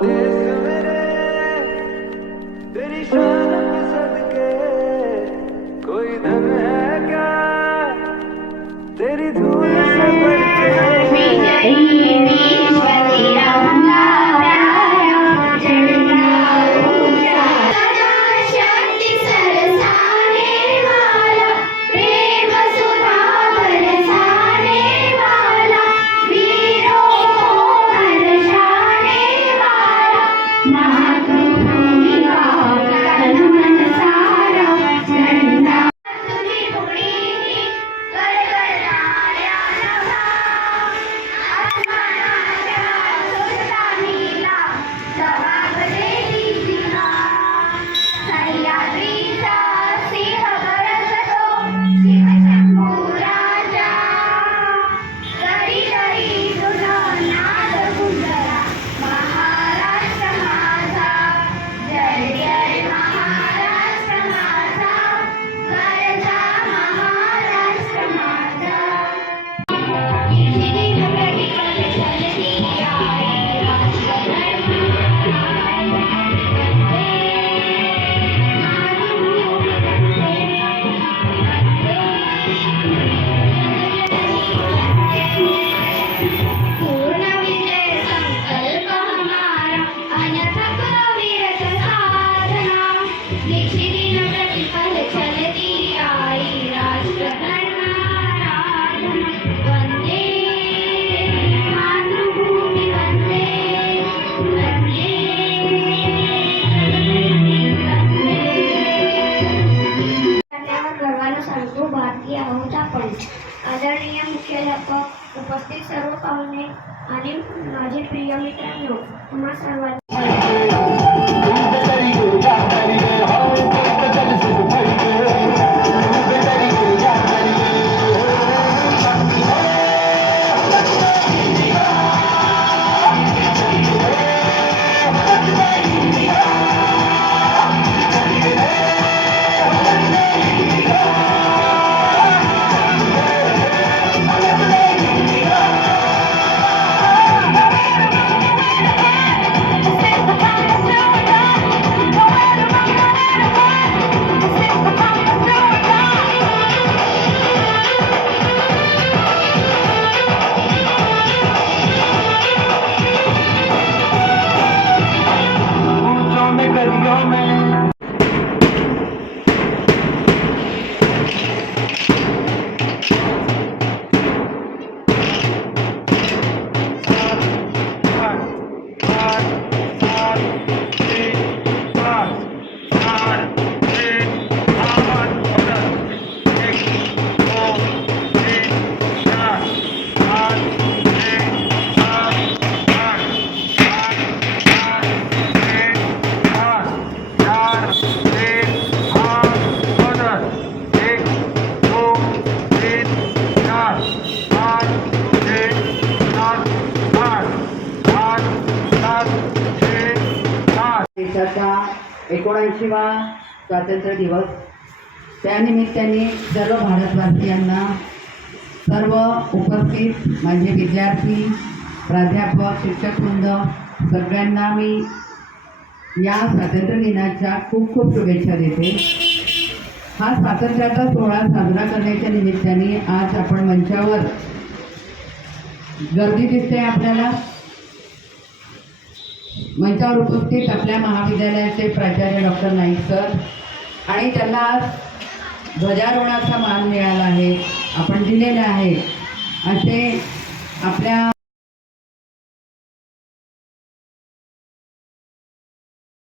this Thank you. भारतीय आहोत आपण. आदरणीय मुख्याध्यापक उपस्थित सर्व पाहुणे आणि माझे प्रिय मित्रांनो तुम्हा सर्वांना देशाचा एकोणऐंशीवा स्वातंत्र्य दिवस. त्यानिमित्ताने सर्व भारतवासियांना सर्व उपस्थित माझे विद्यार्थी प्राध्यापक शिक्षकवृंद सगळ्यांना मी या स्वातंत्र्य दिनाच्या खूप खूप शुभेच्छा देते. हा स्वातंत्र्याचा सोहळा साजरा करण्याच्या निमित्ताने आज आपण मंचावर गर्दी दिसते आपल्याला. मंचावर उपस्थित आपल्या महाविद्यालयाचे प्राचार्य डॉक्टर नाईक सर. आणि त्यांना आज ध्वजारोहणाचा मान मिळाला आहे. आपण दिलेला आहे. असे आपल्या